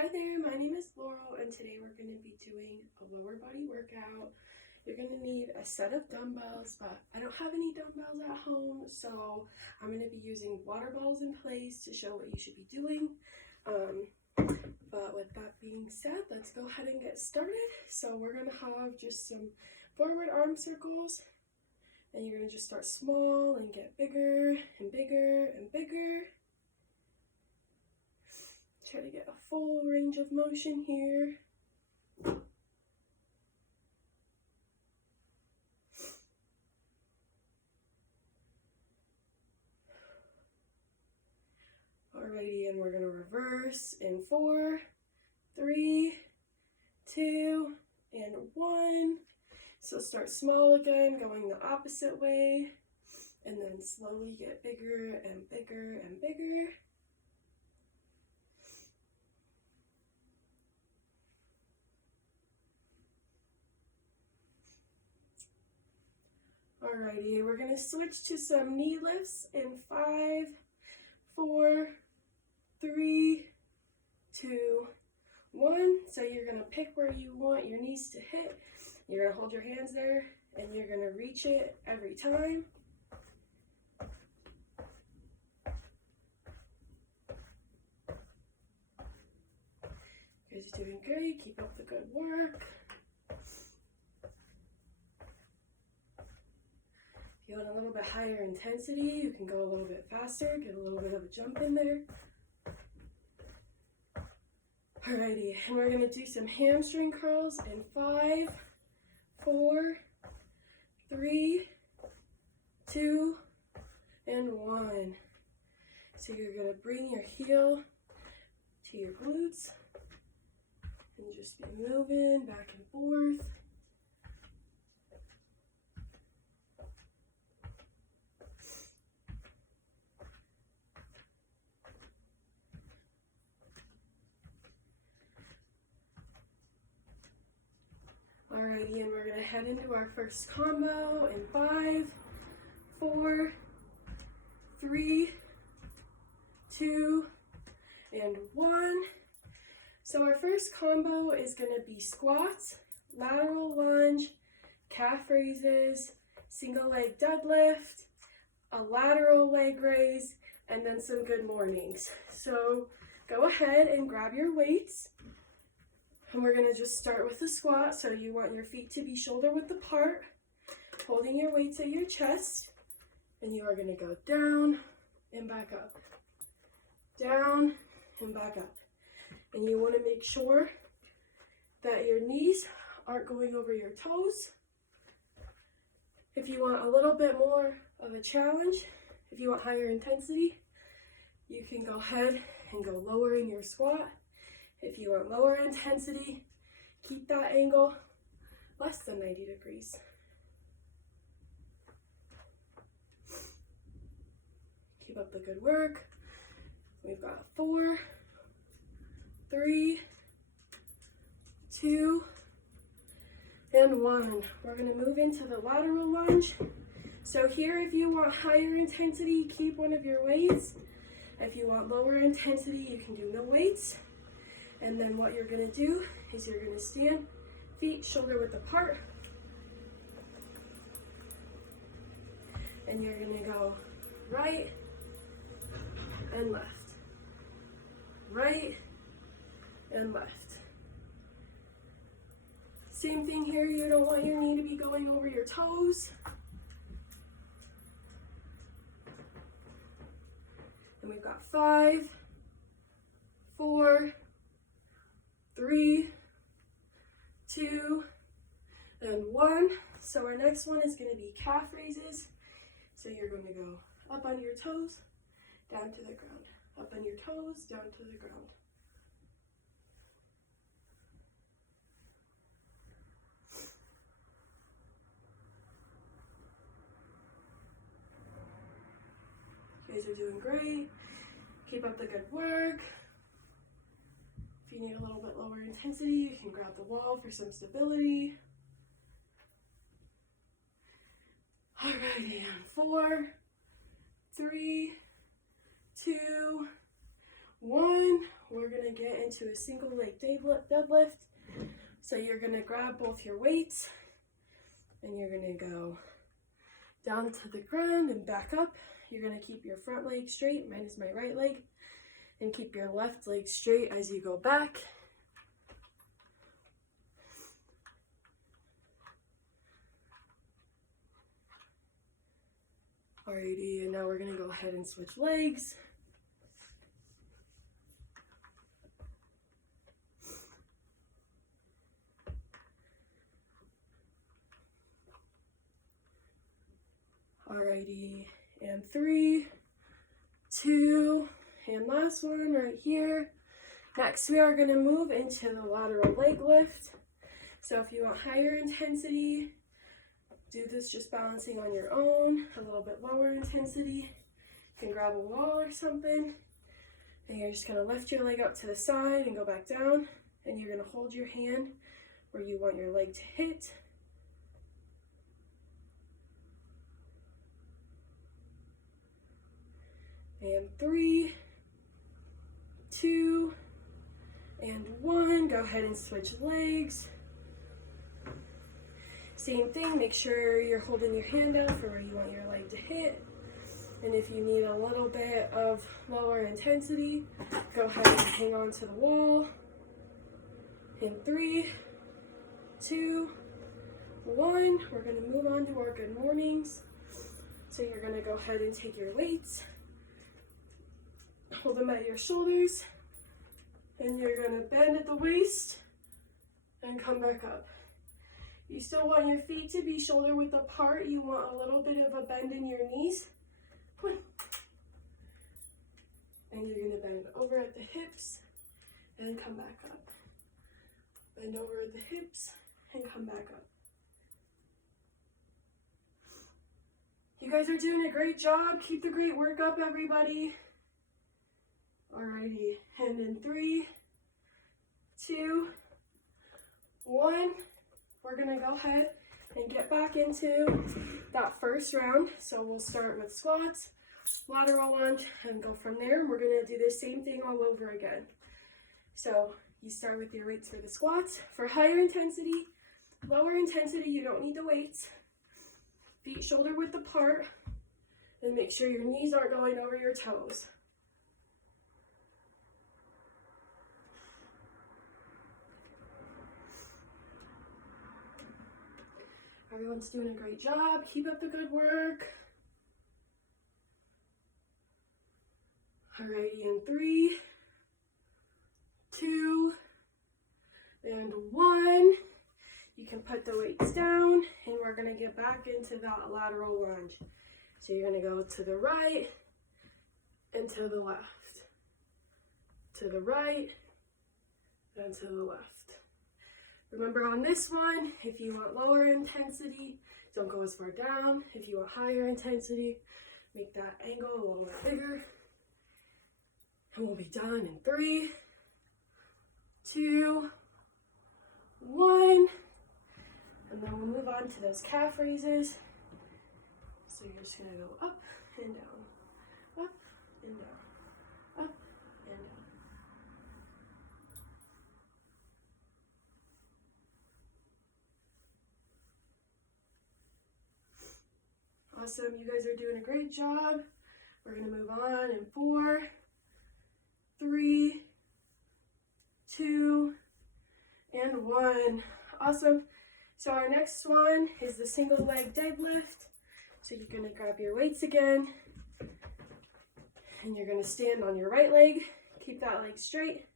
Hi there, my name is Laurel, and today we're going to be doing a lower body workout. You're going to need a set of dumbbells, but I don't have any dumbbells at home, so I'm going to be using water bottles in place to show what you should be doing. But with that being said, let's go ahead and get started. So we're going to have just some forward arm circles, and you're going to just start small and get bigger and bigger and bigger. Try to get a full range of motion here. Alrighty, and we're gonna reverse in 4, 3, 2, and 1. So start small again, going the opposite way, and then slowly get bigger and bigger and bigger. Alrighty, we're going to switch to some knee lifts in 5, 4, 3, 2, 1. So you're going to pick where you want your knees to hit. You're going to hold your hands there and you're going to reach it every time. You guys are doing great. Keep up the good work. If you want a little bit higher intensity, you can go a little bit faster, get a little bit of a jump in there. Alrighty, and we're going to do some hamstring curls in 5, 4, 3, 2, and 1. So you're going to bring your heel to your glutes and just be moving back and forth. Alrighty, and we're going to head into our first combo in 5, 4, 3, 2, and 1. So our first combo is going to be squats, lateral lunge, calf raises, single leg deadlift, a lateral leg raise, and then some good mornings. So go ahead and grab your weights. And we're going to just start with the squat. So you want your feet to be shoulder width apart, holding your weights at your chest. And you are going to go down and back up, down and back up. And you want to make sure that your knees aren't going over your toes. If you want a little bit more of a challenge, if you want higher intensity, you can go ahead and go lower in your squat. If you want lower intensity, keep that angle less than 90 degrees. Keep up the good work. We've got 4, 3, 2, and 1. We're going to move into the lateral lunge. So here, if you want higher intensity, keep one of your weights. If you want lower intensity, you can do no weights. And then what you're going to do is you're going to stand, feet shoulder width apart. And you're going to go right and left. Right and left. Same thing here, you don't want your knee to be going over your toes. And we've got 5, 4, 3, 2, and 1. So our next one is going to be calf raises. So you're going to go up on your toes, down to the ground. Up on your toes, down to the ground. You guys are doing great. Keep up the good work. If you need a little bit lower intensity, you can grab the wall for some stability. Alrighty, on 4, 3, 2, 1. we're gonna get into a single leg deadlift. So you're gonna grab both your weights and you're gonna go down to the ground and back up. You're gonna keep your front leg straight, minus my right leg, and keep your left leg straight as you go back. Alrighty, and now we're gonna go ahead and switch legs. Alrighty, and 3, 2, and last one right here. Next, we are gonna move into the lateral leg lift. So if you want higher intensity, do this just balancing on your own. A little bit lower intensity, you can grab a wall or something, and you're just gonna lift your leg up to the side and go back down, and you're gonna hold your hand where you want your leg to hit. And 3, 2, and 1. Go ahead and switch legs. Same thing, make sure you're holding your hand out for where you want your leg to hit. And if you need a little bit of lower intensity, go ahead and hang on to the wall. In 3, 2, 1. We're gonna move on to our good mornings. So you're gonna go ahead and take your weights, hold them at your shoulders, and you're gonna bend at the waist and come back up. You still want your feet to be shoulder width apart. You want a little bit of a bend in your knees. 1. And you're gonna bend over at the hips and come back up. Bend over at the hips and come back up. You guys are doing a great job. Keep the great work up, everybody. Alrighty, and in 3, 2, 1, we're gonna go ahead and get back into that first round. So we'll start with squats, lateral lunge, and go from there. We're gonna do the same thing all over again. So you start with your weights for the squats. For higher intensity, lower intensity, you don't need the weights. Feet shoulder width apart, and make sure your knees aren't going over your toes. Everyone's doing a great job. Keep up the good work. Alrighty, in 3, 2, and 1. You can put the weights down, and we're gonna get back into that lateral lunge. So you're gonna go to the right and to the left. To the right and to the left. Remember on this one, if you want lower intensity, don't go as far down. If you want higher intensity, make that angle a little bit bigger. And we'll be done in 3, 2, 1. And then we'll move on to those calf raises. So you're just gonna go up and down, up and down, up and down. Awesome, you guys are doing a great job. We're gonna move on in 4, 3, 2, and 1. Awesome. So our next one is the single leg deadlift. So you're gonna grab your weights again, and you're gonna stand on your right leg, keep that leg straight,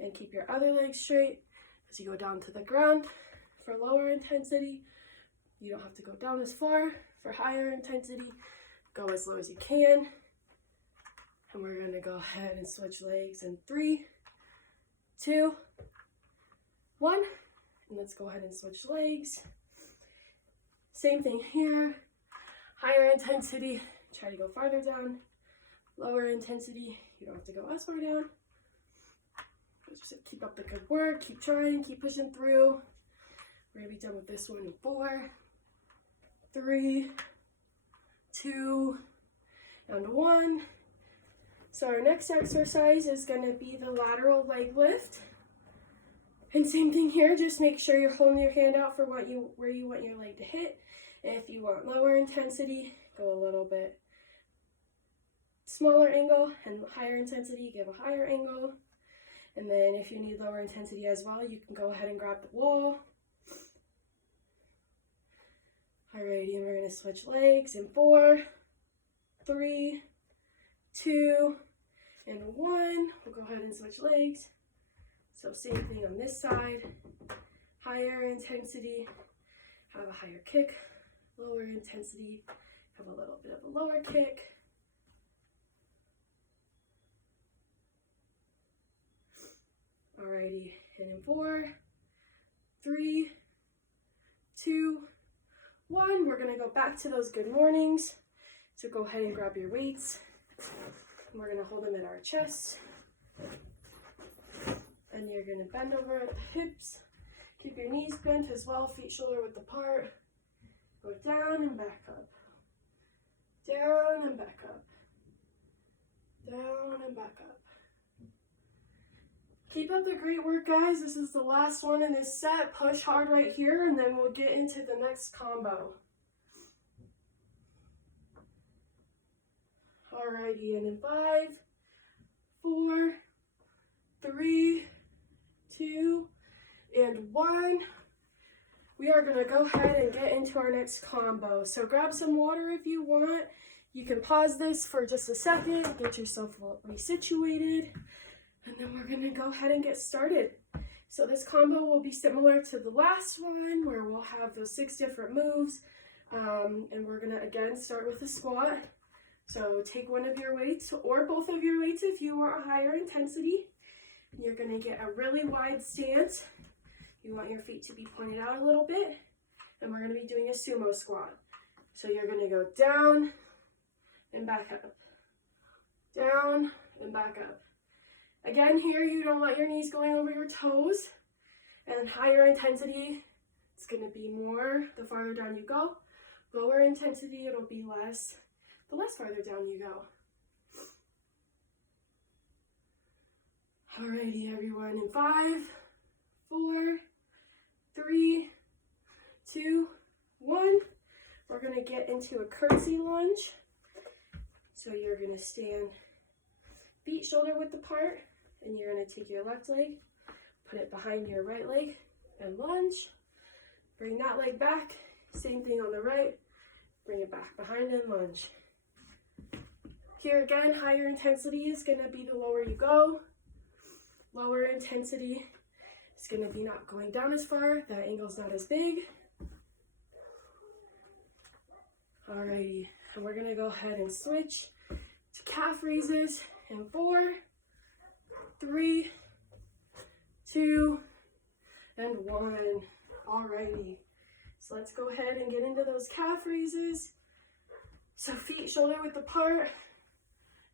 and keep your other leg straight as you go down to the ground. For lower intensity, you don't have to go down as far. For higher intensity, go as low as you can. And we're gonna go ahead and switch legs in 3, 2, 1. And let's go ahead and switch legs. Same thing here. Higher intensity, try to go farther down. Lower intensity, you don't have to go as far down. Just keep up the good work, keep trying, keep pushing through. We're gonna be done with this one in 4, 3, 2, and 1. So our next exercise is going to be the lateral leg lift. And same thing here, just make sure you're holding your hand out for where you want your leg to hit. If you want lower intensity, go a little bit smaller angle, and higher intensity, give a higher angle. And then if you need lower intensity as well, you can go ahead and grab the wall. Alrighty, and we're going to switch legs in 4, 3, 2, and 1. We'll go ahead and switch legs. So same thing on this side. Higher intensity, have a higher kick. Lower intensity, have a little bit of a lower kick. Alrighty, and in 4, 3, 2, 1, we're gonna go back to those good mornings. So go ahead and grab your weights. And we're gonna hold them at our chest. And you're gonna bend over at the hips. Keep your knees bent as well, feet shoulder width apart. Go down and back up. Down and back up. Down and back up. Keep up the great work, guys. This is the last one in this set. Push hard right here, and then we'll get into the next combo. Alrighty, and in 5, 4, 3, 2, and 1. We are going to go ahead and get into our next combo. So grab some water if you want. You can pause this for just a second, get yourself resituated, and then we're going to go ahead and get started. So this combo will be similar to the last one, where we'll have those 6 different moves. And we're going to, again, start with a squat. So take one of your weights or both of your weights if you want a higher intensity. You're going to get a really wide stance. You want your feet to be pointed out a little bit. And we're going to be doing a sumo squat. So you're going to go down and back up. Down and back up. Again, here you don't want your knees going over your toes. And higher intensity, it's going to be more the farther down you go. Lower intensity, it'll be less the less farther down you go. Alrighty, everyone, in 5, 4, 3, 2, 1. We're going to get into a curtsy lunge. So you're going to stand feet shoulder width apart, and you're going to take your left leg, put it behind your right leg, and lunge. Bring that leg back. Same thing on the right. Bring it back behind and lunge. Here again, higher intensity is going to be the lower you go. Lower intensity is going to be not going down as far. That angle's not as big. Alrighty, and we're going to go ahead and switch to calf raises in 4, 3, 2, and 1. Alrighty, so let's go ahead and get into those calf raises. So feet shoulder width apart,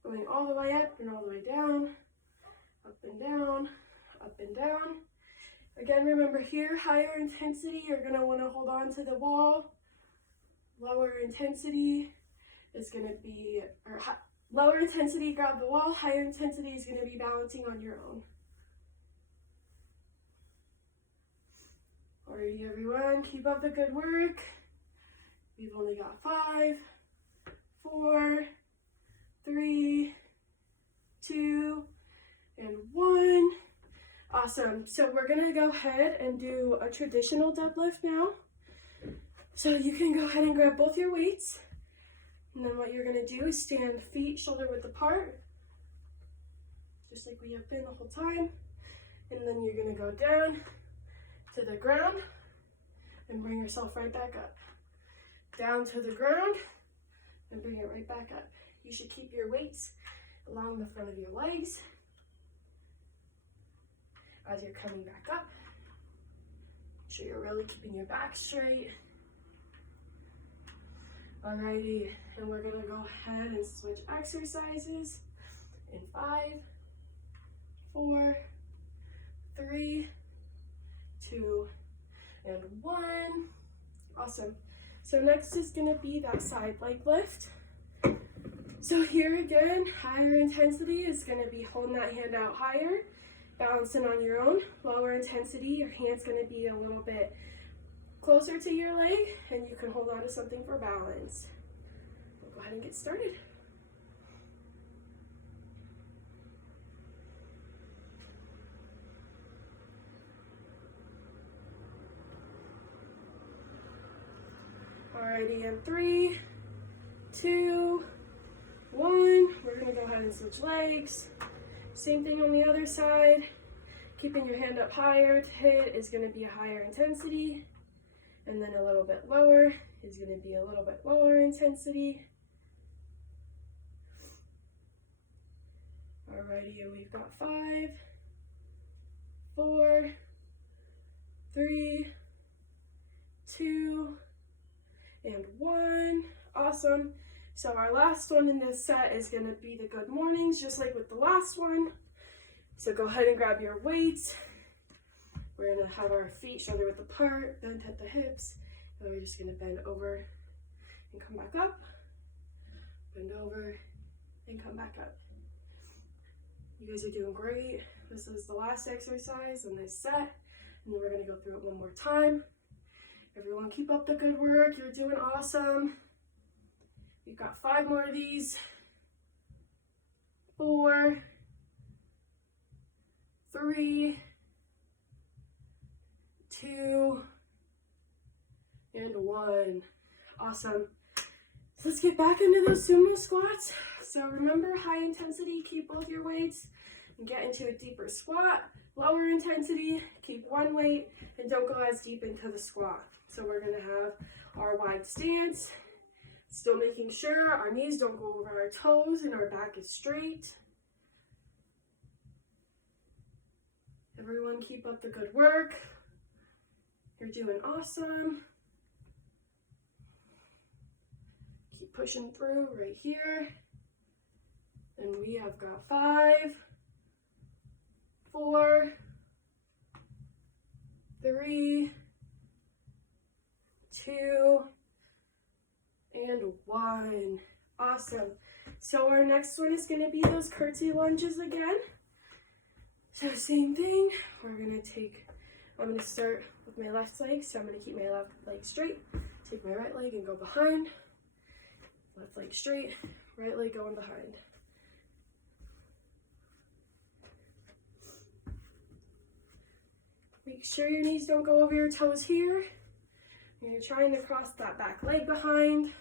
going all the way up and all the way down, up and down, up and down. Again, remember here, higher intensity, you're going to want to hold on to the wall. Lower intensity is going to be, lower intensity, grab the wall. Higher intensity is going to be balancing on your own. Alrighty, everyone, keep up the good work. We've only got 5, 4, 3, 2, and 1. Awesome. So we're going to go ahead and do a traditional deadlift now. So you can go ahead and grab both your weights. And then what you're going to do is stand feet shoulder width apart, just like we have been the whole time. And then you're going to go down to the ground and bring yourself right back up. Down to the ground and bring it right back up. You should keep your weights along the front of your legs as you're coming back up. Make sure you're really keeping your back straight. Alrighty, and we're gonna go ahead and switch exercises in 5, 4, 3, 2, and 1. Awesome. So next is gonna be that side leg lift. So here again, higher intensity is going to be holding that hand out higher, balancing on your own. Lower intensity, your hand's going to be a little bit closer to your leg, and you can hold on to something for balance. We'll go ahead and get started. Alrighty, in 3, 2, 1, we're going to go ahead and switch legs. Same thing on the other side. Keeping your hand up higher to hit is going to be a higher intensity, and then a little bit lower is going to be a little bit lower intensity. Alrighty, and we've got 5, 4, 3, 2, and 1. Awesome. So our last one in this set is going to be the good mornings, just like with the last one. So go ahead and grab your weights. We're going to have our feet shoulder width apart, bend at the hips, and we're just going to bend over and come back up, bend over and come back up. You guys are doing great. This is the last exercise in this set, and then we're going to go through it one more time. Everyone keep up the good work. You're doing awesome. We've got 5 more of these. 4, 3, 2, and 1. Awesome. So let's get back into those sumo squats. So remember, high intensity, keep both your weights and get into a deeper squat. Lower intensity, keep one weight and don't go as deep into the squat. So we're going to have our wide stance, still making sure our knees don't go over our toes and our back is straight. Everyone keep up the good work. You're doing awesome. Keep pushing through right here. And we have got 5, 4, 3, 2, and 1. Awesome. So our next one is going to be those curtsy lunges again. So same thing. I'm going to start with my left leg. So I'm going to keep my left leg straight. Take my right leg and go behind. Left leg straight, right leg going behind. Make sure your knees don't go over your toes here. You're trying to cross that back leg behind.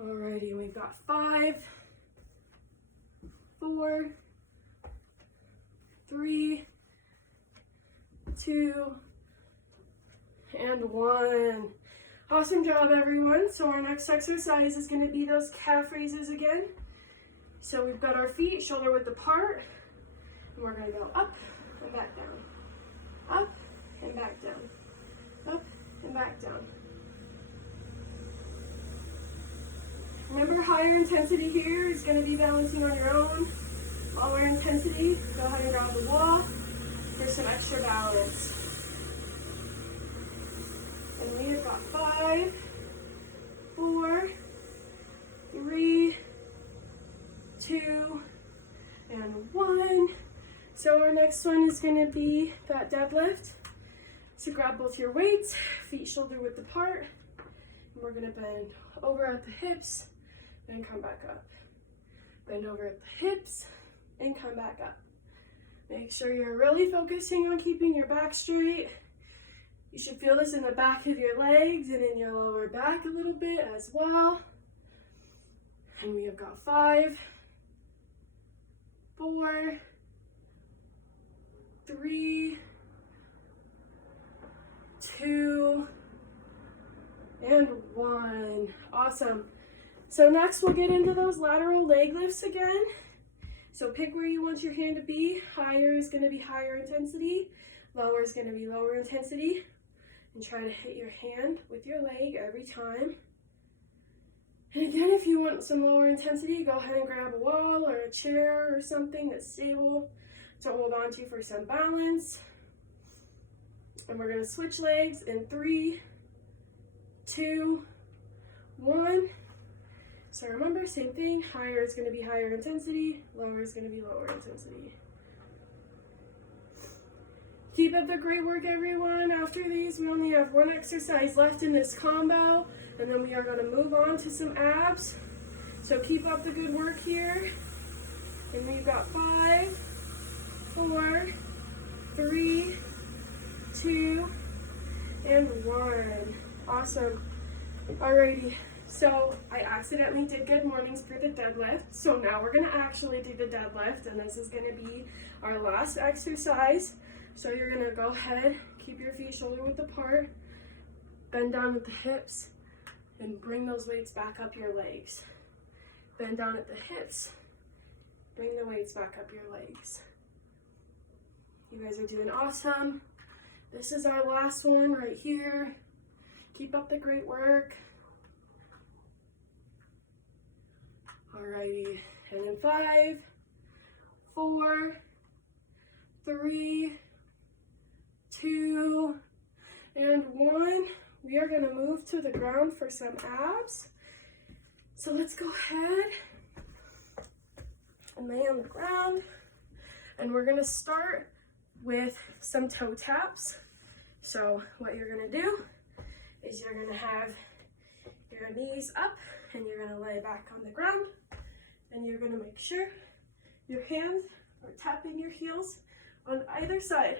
Alrighty, we've got 5, 4, 3, 2, and 1. Awesome job, everyone. So our next exercise is going to be those calf raises again. So we've got our feet shoulder width apart, and we're going to go up and back down. Up and back down, up and back down. Remember, higher intensity here is going to be balancing on your own. Lower intensity, go ahead and grab the wall for some extra balance. And we have got 5, 4, 3, 2, and 1. So our next one is going to be that deadlift. So grab both your weights, feet shoulder width apart, and we're going to bend over at the hips and come back up. Bend over at the hips and come back up. Make sure you're really focusing on keeping your back straight. You should feel this in the back of your legs and in your lower back a little bit as well. And we have got 5, 4, 3, 2, and 1. Awesome. So next we'll get into those lateral leg lifts again. So pick where you want your hand to be. Higher is going to be higher intensity. Lower is going to be lower intensity. And try to hit your hand with your leg every time. And again, if you want some lower intensity, go ahead and grab a wall or a chair or something that's stable to hold on to for some balance. And we're going to switch legs in 3, 2, 1. So remember, same thing, higher is going to be higher intensity, lower is going to be lower intensity. Keep up the great work, everyone. After these, we only have one exercise left in this combo, and then we are going to move on to some abs. So keep up the good work here. And we've got 5, 4, 3, 2, and 1. Awesome. Alrighty. So I accidentally did good mornings for the deadlift. So now we're going to actually do the deadlift, and this is going to be our last exercise. So you're going to go ahead, keep your feet shoulder width apart, bend down at the hips, and bring those weights back up your legs. Bend down at the hips, bring the weights back up your legs. You guys are doing awesome. This is our last one right here. Keep up the great work. Alrighty, and then 5, 4, 3, 2, and 1. We are going to move to the ground for some abs. So let's go ahead and lay on the ground. And we're going to start with some toe taps. So what you're going to do is you're going to have your knees up and you're going to lay back on the ground. And you're going to make sure your hands are tapping your heels on either side.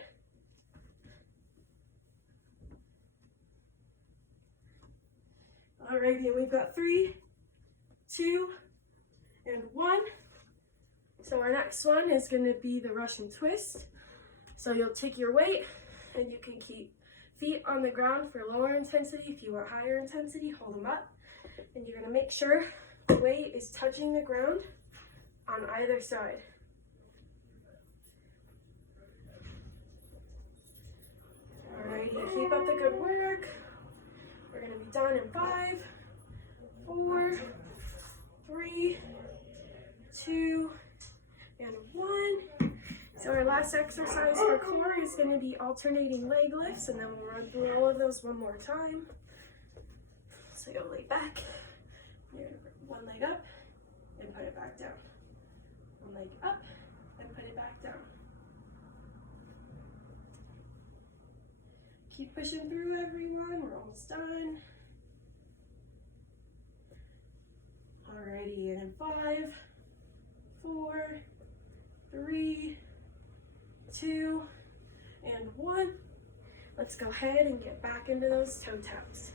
Alrighty, and we've got 3, 2, and 1. So our next one is going to be the Russian twist. So you'll take your weight and you can keep feet on the ground for lower intensity. If you want higher intensity, hold them up. And you're going to make sure the weight is touching the ground on either side. Alrighty, keep up the good work. We're going to be done in 5, 4, 3, 2, and 1. So our last exercise for core is going to be alternating leg lifts, and then we'll run through all of those one more time. So you'll lay back, you're going to bring one leg up and put it back down. One leg up and put it back down. Keep pushing through, everyone. We're almost done. Alrighty, and in 5, 4, 3, 2, and 1. Let's go ahead and get back into those toe taps.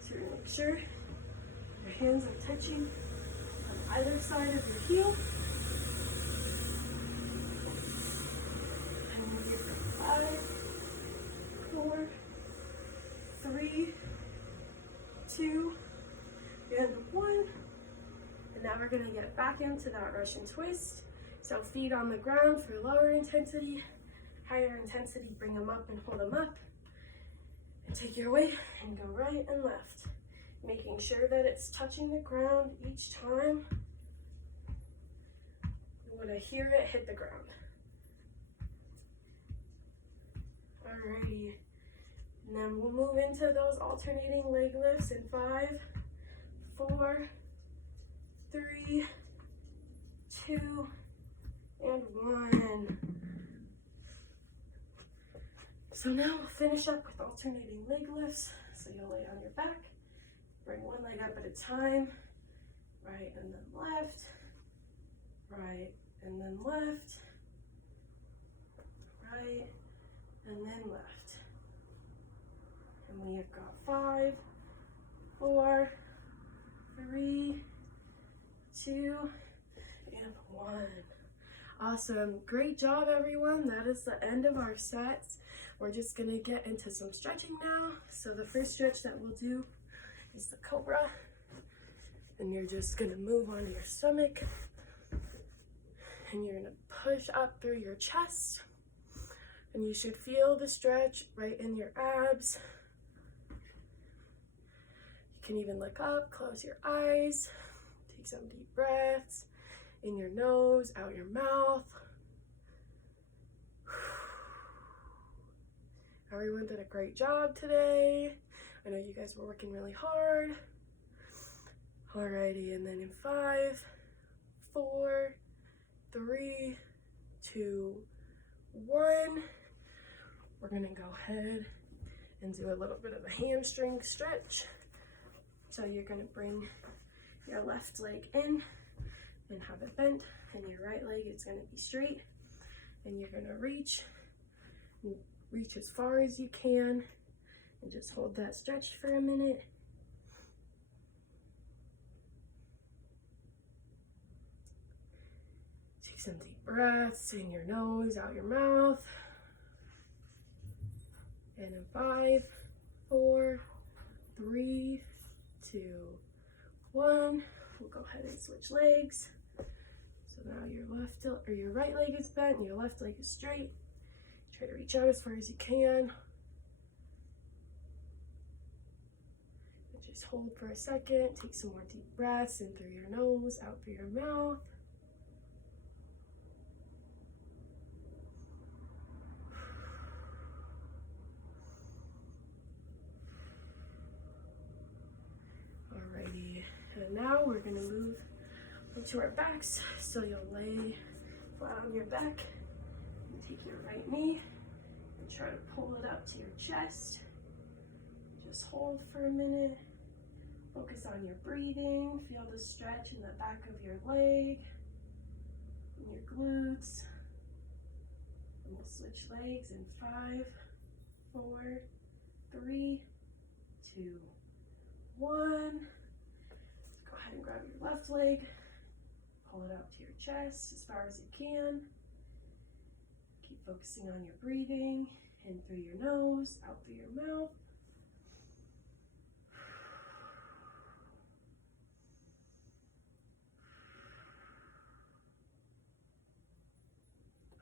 So you're going to make sure your hands are touching on either side of your heel. And we'll get 5, 4, 3, 2, and 1. And now we're going to get back into that Russian twist. So feet on the ground for lower intensity, higher intensity, bring them up and hold them up. And take your weight and go right and left, making sure that it's touching the ground each time. You want to hear it hit the ground. Alrighty, and then we'll move into those alternating leg lifts in 5, 4, 3, 2, and 1. So now we'll finish up with alternating leg lifts. So you'll lay on your back, bring one leg up at a time, right and then left, right and then left, right and then left. And we have got 5, 4, 3, 2, and 1. Awesome. Great job, everyone. That is the end of our sets. We're just going to get into some stretching now. So the first stretch that we'll do is the cobra. And you're just going to move onto your stomach. And you're going to push up through your chest. And you should feel the stretch right in your abs. You can even look up, close your eyes, take some deep breaths. In your nose, out your mouth. Everyone did a great job today. I know you guys were working really hard. Alrighty, and then in 5, 4, 3, 2, 1, we're gonna go ahead and do a little bit of a hamstring stretch. So you're gonna bring your left leg in and have it bent, and your right leg is gonna be straight, and you're gonna reach as far as you can, and just hold that stretch for a minute. Take some deep breaths in your nose, out your mouth. And in 5, 4, 3, 2, 1, we'll go ahead and switch legs. So now your right leg is bent and your left leg is straight. Try to reach out as far as you can. And just hold for a second. Take some more deep breaths in through your nose, out through your mouth. Alrighty, and now we're gonna move onto our backs. So you'll lay flat on your back. Take your right knee and try to pull it up to your chest. Just hold for a minute. Focus on your breathing. Feel the stretch in the back of your leg and your glutes. And we'll switch legs in 5, 4, 3, 2, 1. Go ahead and grab your left leg. Pull it up to your chest as far as you can. Keep focusing on your breathing, in through your nose, out through your mouth.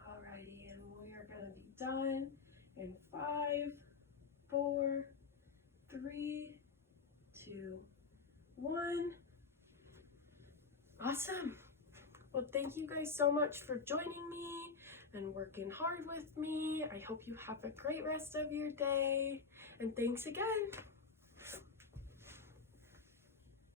Alrighty, and we are going to be done in 5, 4, 3, 2, 1. Awesome. Well, thank you guys so much for joining me and working hard with me. I hope you have a great rest of your day, and thanks again.